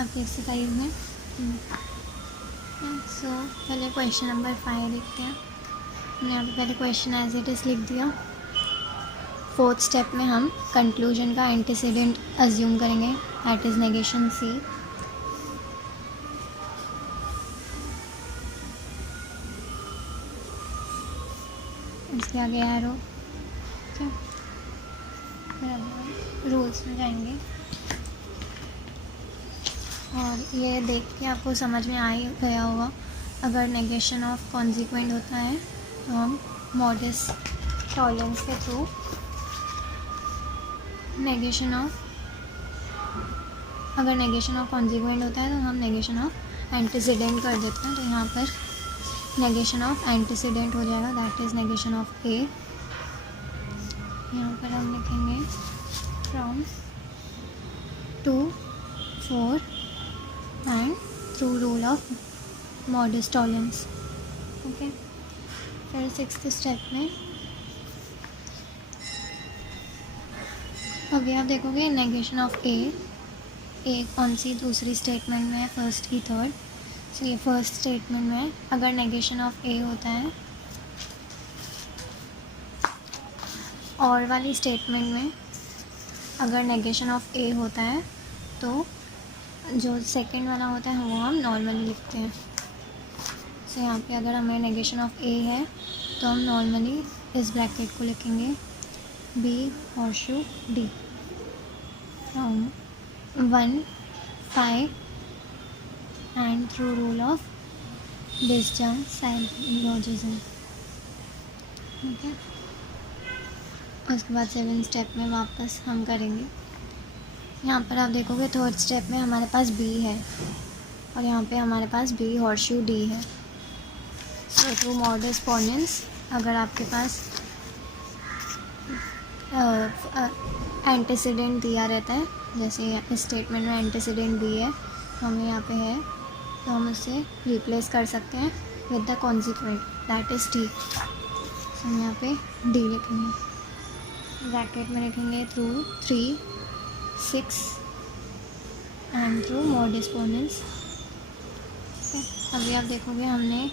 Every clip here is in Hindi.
आपकी एक्सरसाइज में। सो पहले क्वेश्चन नंबर 5 देखते हैं। हमने यहाँ पे पहले क्वेश्चन एज इट इज़ लिख दिया। फोर्थ स्टेप में हम कंक्लूजन का एंटीसीडेंट अज्यूम करेंगे, दैट इज़ नेगेशन सी। इसके आगे एरो। ठीक है, फिर अब रूल्स में जाएंगे और ये देख के आपको समझ में आ ही गया होगा, अगर नेगेशन ऑफ कॉन्सिक्वेंट होता है तो हम मॉडस टॉलरेंस के थ्रू नेगेशन ऑफ, अगर नेगेशन ऑफ कॉन्सिक्वेंट होता है तो हम नेगेशन ऑफ एंटीसीडेंट कर देते हैं। तो यहाँ पर नेगेशन ऑफ एंटीसीडेंट हो जाएगा, दैट इज़ नेगेशन ऑफ ए। यहाँ पर हम लिखेंगे from 2, 4 and through rule of modus tolerance. Okay, फिर सिक्स्थ स्टेप में अभी आप देखोगे नेगेशन ऑफ ए कौन सी दूसरी स्टेटमेंट में है, फर्स्ट की थर्ड। चलिए फर्स्ट स्टेटमेंट में अगर नेगेशन ऑफ ए होता है, और वाली स्टेटमेंट में अगर नेगेशन ऑफ ए होता है तो जो सेकंड वाला होता है वो हम नॉर्मली लिखते हैं। सो यहाँ पे अगर हमें नेगेशन ऑफ ए है तो हम नॉर्मली इस ब्रैकेट को लिखेंगे B horseshoe D from 1, 5 and through rule of disjunct syllogism. ठीक है, उसके बाद 7 स्टेप में वापस हम करेंगे। यहाँ पर आप देखोगे थर्ड स्टेप में हमारे पास बी है और यहाँ पे हमारे पास बी हॉर्शू डी है। सो थ्रू मॉडस पोनेंस अगर आपके पास एंटीसीडेंट दिया रहता है, जैसे इस स्टेटमेंट में एंटीसीडेंट बी है, हमें यहाँ पे है तो हम उससे रिप्लेस कर सकते हैं with the consequent, that is D. हम यहाँ पे डी लिखेंगे, ब्रैकेट में लिखेंगे through 3, 6 and through modus ponens. अभी आप देखोगे हमने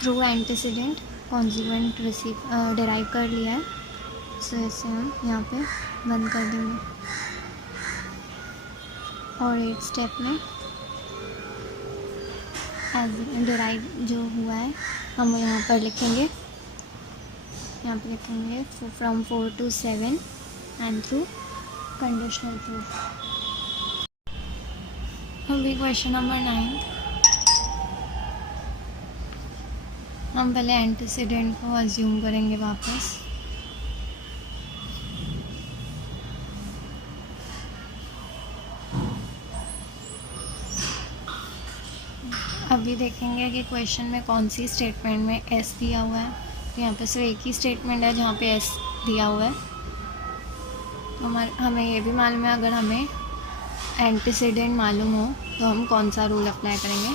थ्रू एंटीसीडेंट कॉन्सिक्वेंट डिराइव कर लिया है। सो इसे हम यहाँ पे बंद कर देंगे और 8 स्टेप में एज डिराइव जो हुआ है हम यहाँ पर लिखेंगे, यहाँ पे लिखेंगे from 4 to 7 and through conditional proof. अभी क्वेश्चन नंबर 9, हम पहले एंटीसीडेंट को अज्यूम करेंगे वापस। अभी देखेंगे कि क्वेश्चन में कौन सी स्टेटमेंट में एस दिया हुआ है। तो यहाँ पे सिर्फ एक ही स्टेटमेंट है जहाँ पे एस दिया हुआ है। तो हमें ये भी मालूम है, अगर हमें एंटीसीडेंट मालूम हो तो हम कौन सा रूल अप्लाई करेंगे,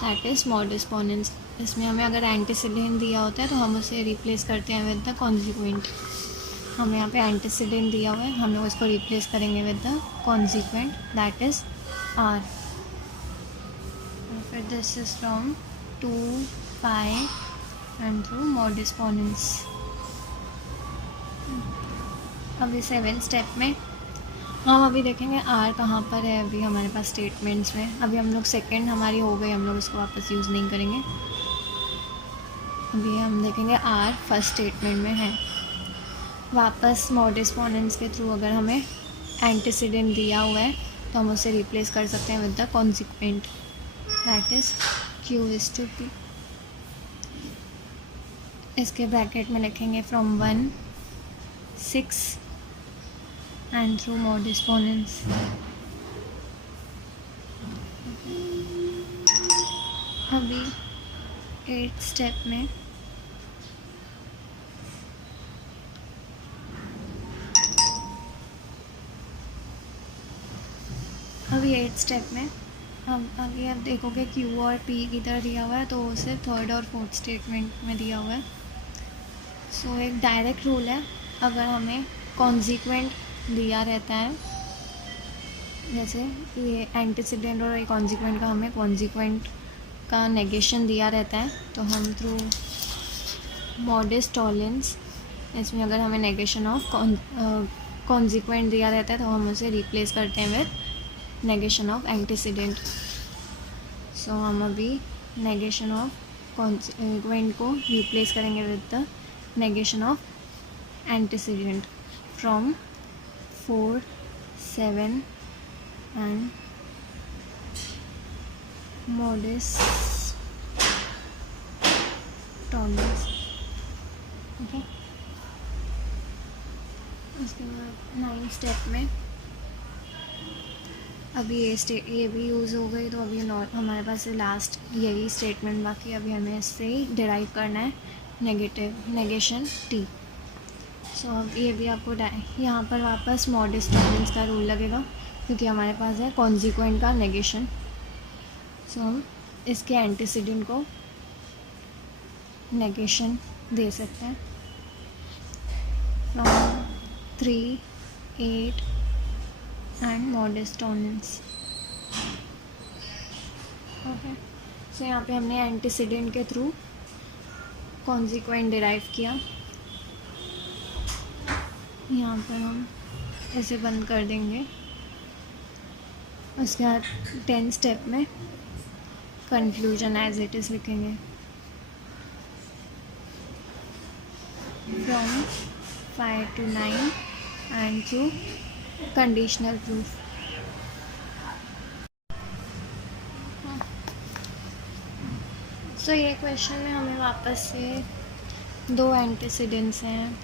दैट इज़ मॉडस पोनेंस। इसमें हमें अगर एंटीसीडेंट दिया होता है तो हम उसे रिप्लेस करते हैं विद द कॉन्सिक्वेंट। हमें यहाँ पे एंटीसीडेंट दिया हुआ है, हम लोग इसको रिप्लेस करेंगे with the consequent, that is R. फिर this is from 2, 5 and through modus ponens. अभी 7 स्टेप में हम अभी देखेंगे आर कहाँ पर है अभी हमारे पास स्टेटमेंट्स में। अभी हम लोग सेकंड हमारी हो गई, हम लोग उसको वापस यूज़ नहीं करेंगे। अभी हम देखेंगे आर फर्स्ट स्टेटमेंट में है। वापस मॉडस पोनेंस के थ्रू अगर हमें एंटीसीडेंट दिया हुआ है तो हम उसे रिप्लेस कर सकते हैं with the consequent, that is Q is to P. इसके ब्रैकेट में लिखेंगे from 1, 6 and through modus ponens. अभी 8 स्टेप में अब अभी आप देखोगे क्यू और पी किधर दिया हुआ है, तो उसे थर्ड और फोर्थ स्टेटमेंट में दिया हुआ है। सो एक डायरेक्ट रूल है, अगर हमें कॉन्सिक्वेंट दिया रहता है जैसे ये एंटीसीडेंट और कॉन्सिक्वेंट का हमें कॉन्सिक्वेंट का नेगेशन दिया रहता है, तो हम थ्रू मॉडेस्ट टॉलरेंस, इसमें अगर हमें नेगेशन ऑफ कॉन्सिक्वेंट दिया रहता है तो हम उसे रिप्लेस करते हैं विद नेगेशन ऑफ एंटीसीडेंट। सो हम अभी नेगेशन ऑफ कॉन्सिक्वेंट को रिप्लेस करेंगे with the negation of antecedent from 4, 7 and modus tollens. Okay, उसके बाद 9 स्टेप में अभी ये भी यूज़ हो गई, तो अभी हमारे पास लास्ट यही स्टेटमेंट बाकी। अभी हमें इससे ही डिराइव करना है नेगेशन टी। सो अब ये भी आपको यहाँ पर वापस मॉडेस्ट टॉलरेंस का रूल लगेगा, क्योंकि हमारे पास है कॉन्सिक्वेंट का नेगेशन। सो हम इसके एंटीसीडेंट को नेगेशन दे सकते हैं from 3, 8 and modus tollens. Okay, so यहाँ पे हमने एंटीसीडेंट के थ्रू कॉन्सिक्वेंट डिराइव किया। यहाँ पर हम ऐसे बंद कर देंगे। उसके बाद 10 स्टेप में कंक्लूजन एज इट इज़ लिखेंगे from 5 to 9 and through conditional proof. So ये क्वेश्चन में हमें वापस से 2 एंटीसीडेंट्स हैं।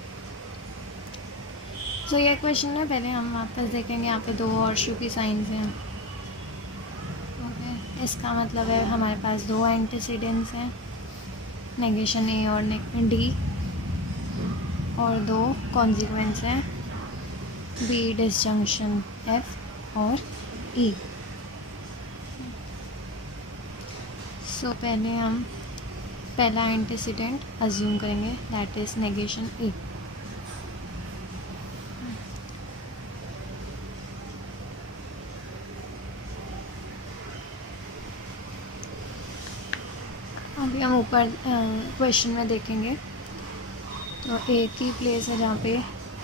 सो ये क्वेश्चन में पहले हम वापस देखेंगे, यहाँ पे 2 और शू की साइंस हैं। ओके, इसका मतलब है हमारे पास 2 एंटीसीडेंट्स हैं, नेगेशन ए और डी, और 2 कॉन्सिक्वेंस हैं, बी डिसजंक्शन एफ और ई। सो पहले हम पहला एंटीसीडेंट अज्यूम करेंगे, दैट इज़ नेगेशन ए। अभी हम ऊपर क्वेश्चन में देखेंगे तो ए की प्लेस है जहाँ पे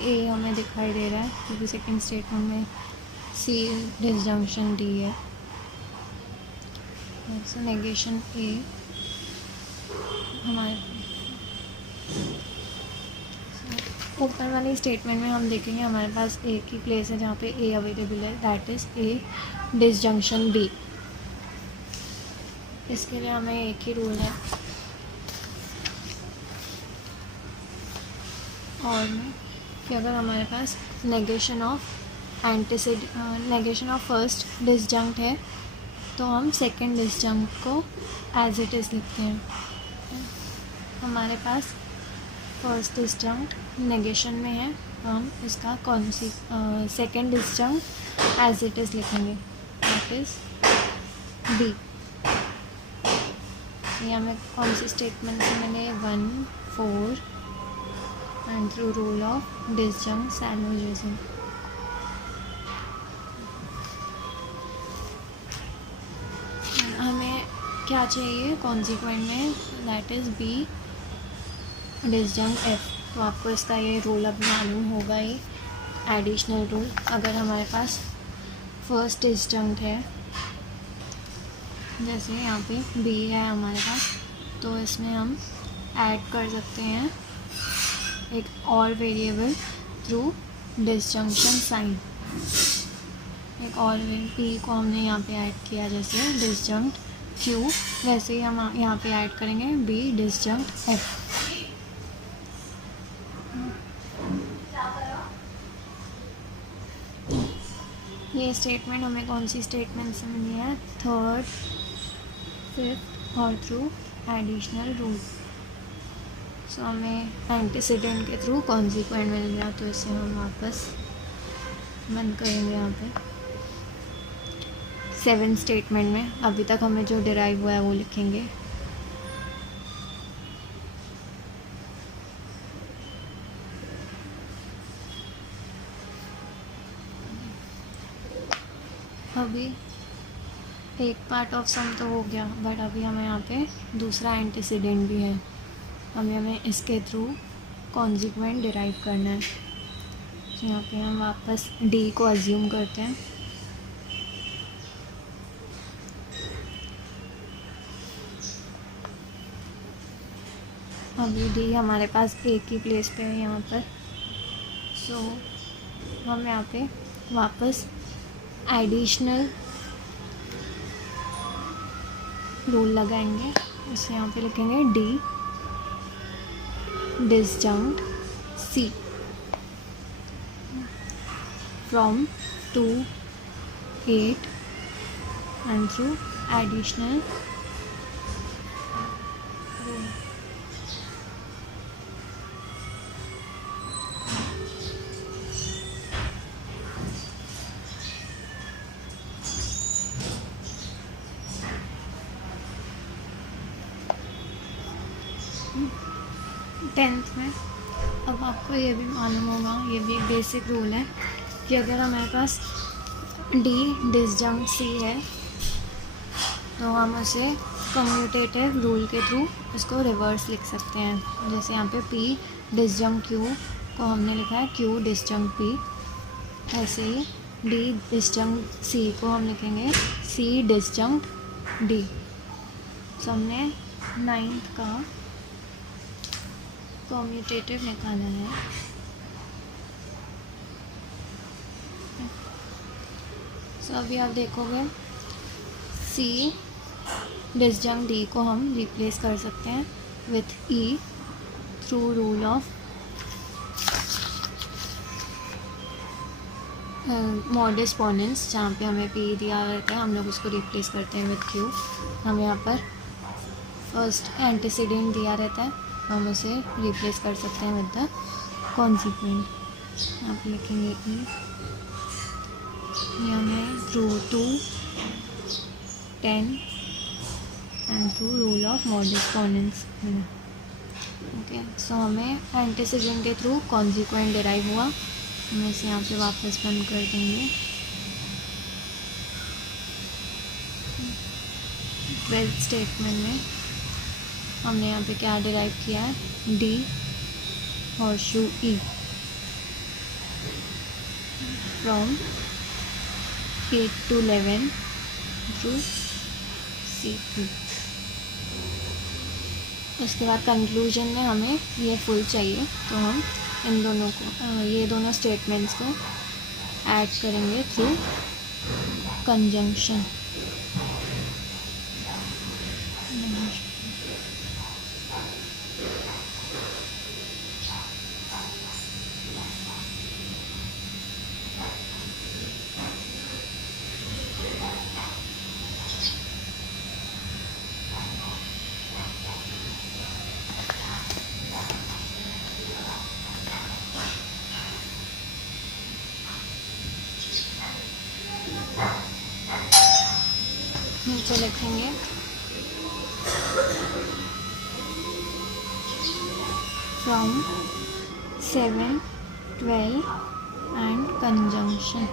ए हमें दिखाई दे रहा है, क्योंकि सेकंड स्टेटमेंट में सी डिसजंक्शन डी है। सो नेगेशन ए हमारे ऊपर वाली स्टेटमेंट में हम देखेंगे हमारे पास ए की प्लेस है जहाँ पे ए अवेलेबल है, that is A disjunction B. इसके लिए हमें एक ही रूल है और में कि अगर हमारे पास negation of negation of first disjunct है तो हम सेकंड डिसजंक्ट को एज इट इज़ लिखते हैं। हमारे पास फर्स्ट डिसजंक्ट नेगेशन में है, तो हम इसका सेकंड डिसजंक्ट एज इट इज़ लिखेंगे, दैट इज़ बी। ये हमें कौन सी स्टेटमेंट से मिले, 1, 4 एंड थ्रू रूल ऑफ डिसजंक्ट सैलोजिज्म। हमें क्या चाहिए कॉन्सिक्वेंट में, दैट इज़ बी डिसजंक्ट एफ। तो आपको इसका ये रूल अब मालूम होगा ही, एडिशनल रूल। अगर हमारे पास फर्स्ट डिसजंक्ट है, जैसे यहाँ पे बी है हमारे पास, तो इसमें हम ऐड कर सकते हैं एक और वेरिएबल थ्रू डिसजंक्शन साइन। एक और पी को हमने यहाँ पे ऐड किया, जैसे डिसजंक्ट क्यू, वैसे ही हम यहाँ पे ऐड करेंगे बी डिसजंक्ट एफ। ये स्टेटमेंट हमें कौन सी स्टेटमेंट से मिली है, 3rd, 5th और थ्रू एडिशनल रूल। सो हमें एंटीसीडेंट के थ्रू कॉन्सिक्वेंट मिल गया, तो इसे हम वापस बंद करेंगे। यहाँ पे 7 स्टेटमेंट में अभी तक हमें जो डिराइव हुआ है वो लिखेंगे। अभी एक पार्ट ऑफ सम तो हो गया, बट अभी हमें यहाँ पे दूसरा एंटीसीडेंट भी है। अभी हमें इसके थ्रू कॉन्सिक्वेंट डिराइव करना है। तो यहाँ पे हम वापस डी को अज्यूम करते हैं। अभी डी हमारे पास एक ही प्लेस पे है यहाँ पर। सो हम यहाँ पे वापस एडिशनल रूल लगाएंगे। उसे यहाँ पे लिखेंगे D disjunct C from 2 8 and through additional rule. Tenth में अब आपको ये भी मालूम होगा, ये भी एक बेसिक रूल है कि अगर हमारे पास डी डिसजंक्ट सी है तो हम उसे कम्यूटेटिव रूल के थ्रू इसको रिवर्स लिख सकते हैं। जैसे यहाँ पे पी डिसजंक्ट क्यू को हमने लिखा है क्यू डिसजंक्ट पी, ऐसे ही डी डिसजंक्ट सी को हम लिखेंगे सी डिसजंक्ट डी। सो हमने 9th का कम्यूटेटिव निकाला है। सो अभी आप देखोगे सी डिसजंक्ट डी को हम रिप्लेस कर सकते हैं with E through rule of modus exponents. जहाँ पे हमें पी दिया रहता है हम लोग उसको रिप्लेस करते हैं विथ क्यू। हम यहाँ पर फर्स्ट एंटीसीडेंट दिया रहता है, हम उसे रिप्लेस कर सकते हैं विद द कॉन्सिक्वेंट। आप लिखेंगे ई, ये हमें through 2 10 and through rule of modus ponens. Okay, so हमें एंटीसीडेंट के थ्रू कॉन्सिक्वेंट डिराइव हुआ। हम इसे यहाँ पे वापस बंद कर देंगे। 12th स्टेटमेंट में हमने यहाँ पे क्या डिराइव किया है, D horseshoe E from 8 to 11 through C P. उसके बाद कंक्लूजन में हमें ये फुल चाहिए, तो हम इन दोनों को ये दोनों स्टेटमेंट्स को ऐड करेंगे थ्रू कंजंक्शन। नीचे लिखेंगे फ्रॉम 7 12 एंड कंजंक्शन।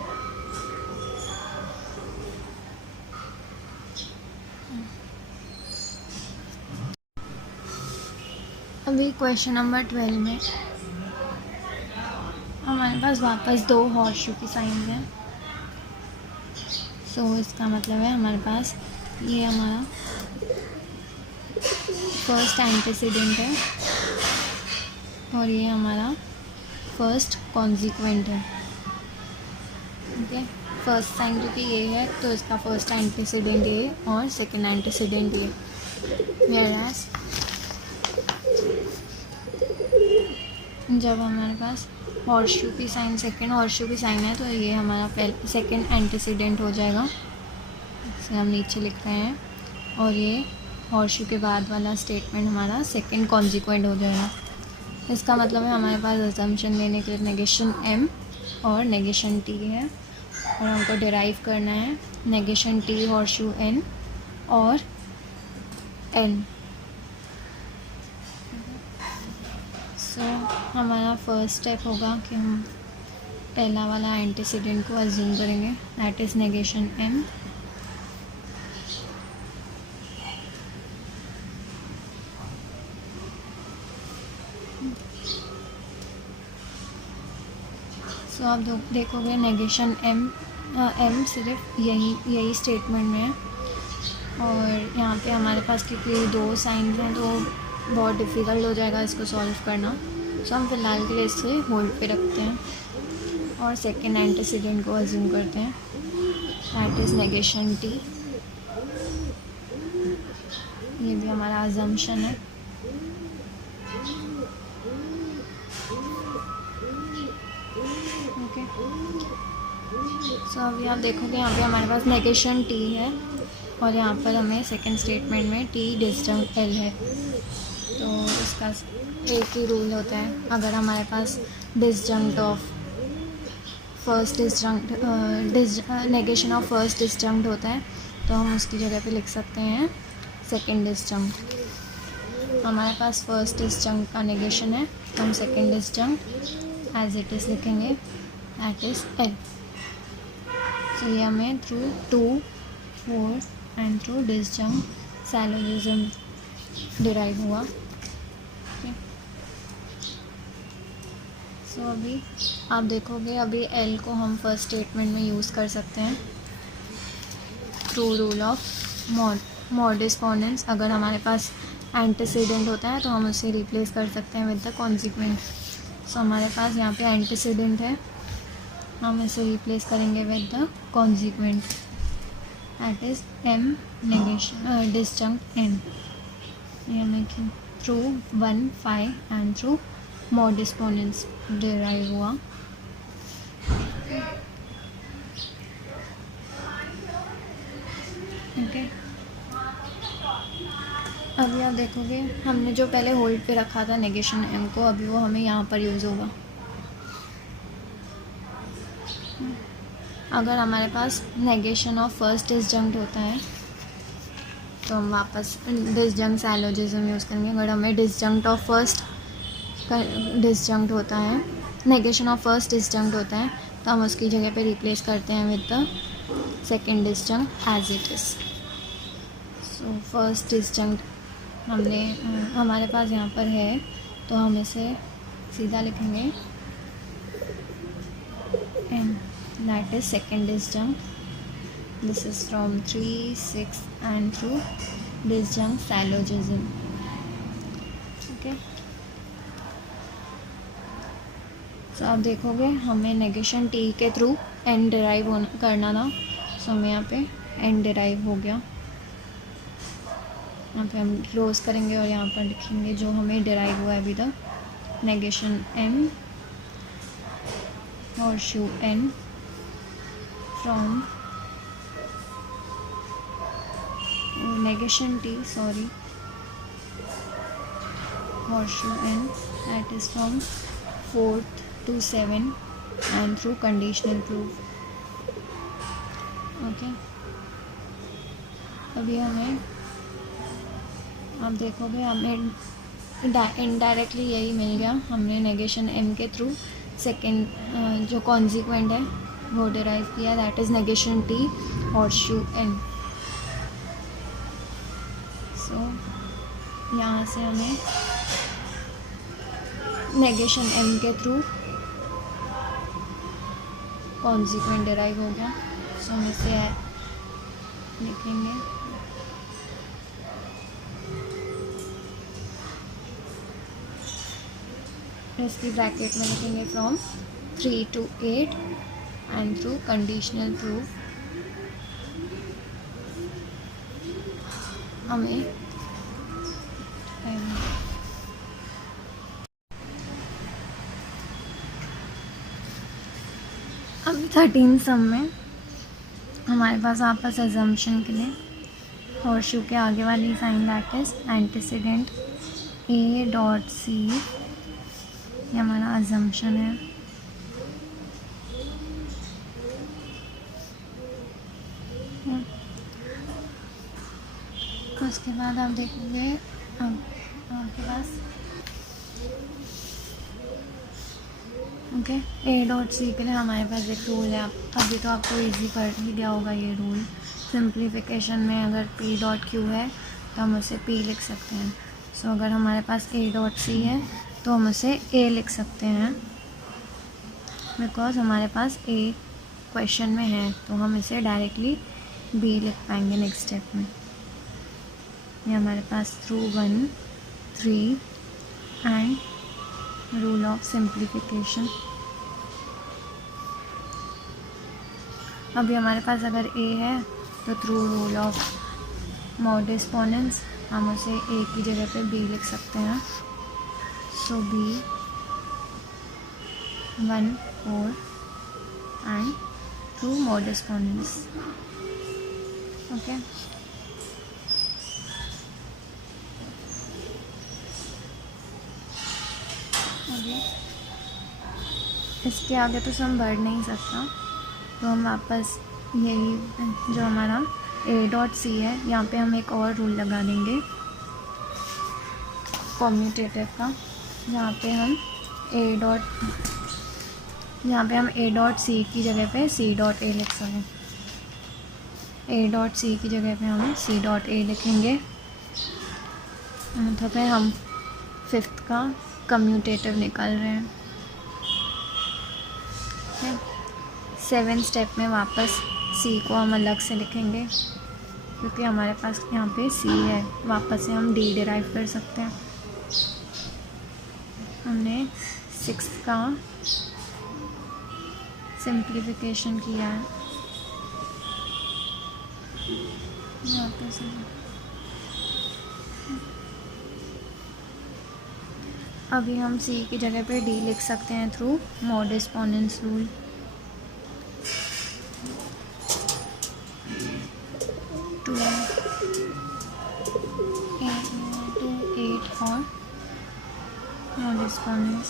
अभी क्वेश्चन नंबर 12 में हमारे पास वापस 2 हॉर्सशू की साइंस हैं। सो इसका मतलब है हमारे पास ये हमारा फर्स्ट एंटीसीडेंट है और ये हमारा फर्स्ट कॉन्सिक्वेंट है। ओके, फर्स्ट साइन क्योंकि ये है तो इसका फर्स्ट एंटीसीडेंट ये और सेकंड एंटीसीडेंट ये। वेयरएज जब हमारे पास हॉर्सशू की साइन सेकंड हॉर्सशू की साइन है तो ये हमारा पहले सेकंड एंटीसीडेंट हो जाएगा, इसे हम नीचे लिख रहे हैं। और ये हॉर्सशू के बाद वाला स्टेटमेंट हमारा सेकंड कॉन्सिक्वेंट हो जाएगा। इसका मतलब है हमारे पास अजम्पशन लेने के लिए नेगेशन m और नेगेशन t है और हमको डिराइव करना है नेगेशन t हॉर्सशू n और n। सो हमारा फर्स्ट स्टेप होगा कि हम पहला वाला एंटीसीडेंट को अज्यूम करेंगे, दैट इज़ नेगेशन एम। सो आप देखोगे नेगेशन एम सिर्फ यही स्टेटमेंट में है, और यहाँ पे हमारे पास क्योंकि 2 साइंस हैं तो बहुत डिफ़िकल्ट हो जाएगा इसको सॉल्व करना। सो हम फिलहाल के लिए इसे होल्ड पे रखते हैं और सेकेंड एंटीसीडेंट को अज्यूम करते हैं, दैट इज़ नेगेशन टी। ये भी हमारा अजम्पशन है। ओके, सो अभी आप देखोगे यहाँ पे हमारे पास नेगेशन टी है और यहाँ पर हमें सेकेंड स्टेटमेंट में टी डिसजंक्ट एल है। तो इसका एक ही रूल होता है, अगर हमारे पास disjunct of first disjunct negation of first disjunct होता है तो हम उसकी जगह पे लिख सकते हैं सेकेंड डिसजंक्ट। हमारे पास फर्स्ट डिसजंक्ट का नेगेशन है तो हम second disjunct as it is लिखेंगे, दैट इज़ एल। तो ये हमें through 2, 4 and through disjunct सैलोजिज्म derive हुआ। सो अभी आप देखोगे अभी एल को हम फर्स्ट स्टेटमेंट में यूज़ कर सकते हैं थ्रू रूल ऑफ मॉडिस पोनेंस। अगर हमारे पास एंटीसीडेंट होता है तो हम उसे रिप्लेस कर सकते हैं विद द कॉन्सिक्वेंट। सो हमारे पास यहाँ पे एंटीसीडेंट है, हम इसे रिप्लेस करेंगे with the consequent, that is M negation disjunct N. ये हमें through 1, 5 and through modus ponens derive हुआ। ओके, अभी आप देखोगे हमने जो पहले होल्ड पे रखा था नेगेशन एम को, अभी वो हमें यहाँ पर यूज़ होगा। अगर हमारे पास नेगेशन ऑफ फर्स्ट डिसजंक्ट होता है तो हम वापस डिसजंक्ट सैलोजिज्म यूज़ करेंगे। अगर हमें डिसजंक्ट ऑफ फर्स्ट डिसजंक्ट होता है, नेगेशन ऑफ फर्स्ट डिसजंक्ट होता है तो हम उसकी जगह पे रिप्लेस करते हैं with the second disjunct as it is. So first disjunct हमारे पास यहाँ पर है तो हम इसे सीधा लिखेंगे and that is second disjunct. This is from 3, 6 and through disjunct syllogism. Okay, so आप देखोगे हमें नेगेशन टी के थ्रू एन डिराइव करना था, सो हमें यहाँ पे एन डिराइव हो गया। यहाँ पे हम क्लोज करेंगे और यहाँ पर लिखेंगे जो हमें डिराइव हुआ है अभी तक, नेगेशन एम और shoe N from negation T horseshoe n, that is from 4th to 7 and through conditional proof. Okay, अभी हमें आप देखोगे हमें इनडायरेक्टली यही मिल गया, हमने नेगेशन एम के थ्रू सेकेंड जो कॉन्सिक्वेंट है वो डिराइव किया, that is negation T horseshoe n। सो यहाँ से हमें नेगेशन एम के थ्रू कॉन्सिक्वेंट डिराइव हो गया। सो हम इसे लिखेंगे इसकी ब्रैकेट में लिखेंगे from 3 to 8 and through conditional proof हमें अब 13 सम में हमारे पास आपस अजम्पशन के लिए हॉर्सशू के आगे वाली sign that is antecedent A dot C, ये हमारा अजम्पशन है। उसके बाद आप देखोगे आपके पास ओके, ए डॉट सी के लिए हमारे पास एक रूल है। अभी तो आपको इजी पढ़ ही गया होगा ये रूल। सिंप्लीफिकेशन में अगर पी डॉट क्यू है तो हम उसे पी लिख सकते हैं। सो अगर हमारे पास ए डॉट सी है तो हम उसे ए लिख सकते हैं, बिकॉज हमारे पास ए क्वेश्चन में है, तो हम इसे डायरेक्टली बी लिख पाएंगे नेक्स्ट स्टेप में। ये हमारे pass through 1, 3 and rule of simplification. अभी हमारे पास अगर ए है तो through rule of modus exponents हम उसे ए की जगह पे बी लिख सकते हैं। So B 1, 4 and through modus ponens. Okay, इसके आगे तो सम बढ़ नहीं सकता, तो हम वापस यही जो हमारा ए डॉट सी है यहाँ पे हम एक और रूल लगा देंगे कॉम्यूटेटिव का, जहाँ पे हम ए डॉट सी की जगह पे सी डॉट ए लिख सकें। ए डॉट सी की जगह पे हम सी डॉट ए लिखेंगे। तो फिर हम 5th का कम्यूटेटिव निकाल रहे हैं। 7th स्टेप में वापस सी को हम अलग से लिखेंगे, क्योंकि हमारे पास यहाँ पे सी है। वापस से हम डी डिराइव कर सकते हैं। हमने 6th का सिंप्लीफिकेशन किया है। वापस अभी हम सी की जगह पे डी लिख सकते हैं through modus ponens rule. To 8 और मॉड एक्सपोनेंट्स।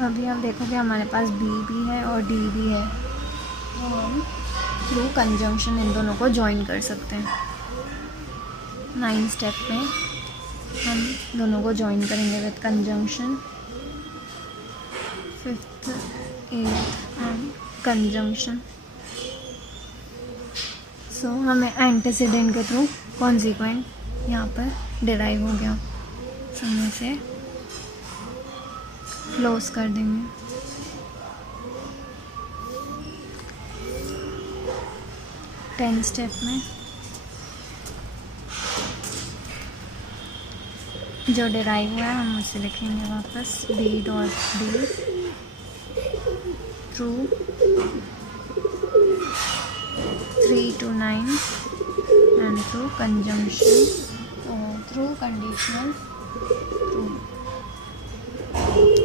अभी आप देखोगे हमारे पास बी भी है और डी भी है, तो हम थ्रू कंजंक्शन इन दोनों को ज्वाइन कर सकते हैं। 9th स्टेप में हम दोनों को ज्वाइन करेंगे with conjunction. 5th, 8th and conjunction. So हमें एंटीसीडेंट के थ्रू कॉन्सिक्वेंट यहाँ पर डिराइव हो गया। सो हम इसे क्लोज कर देंगे। टेंथ स्टेप में जो डिराइव हुआ है हम उसे लिखेंगे वापस B dot D through 3 to 9 and through conjunction, through conditional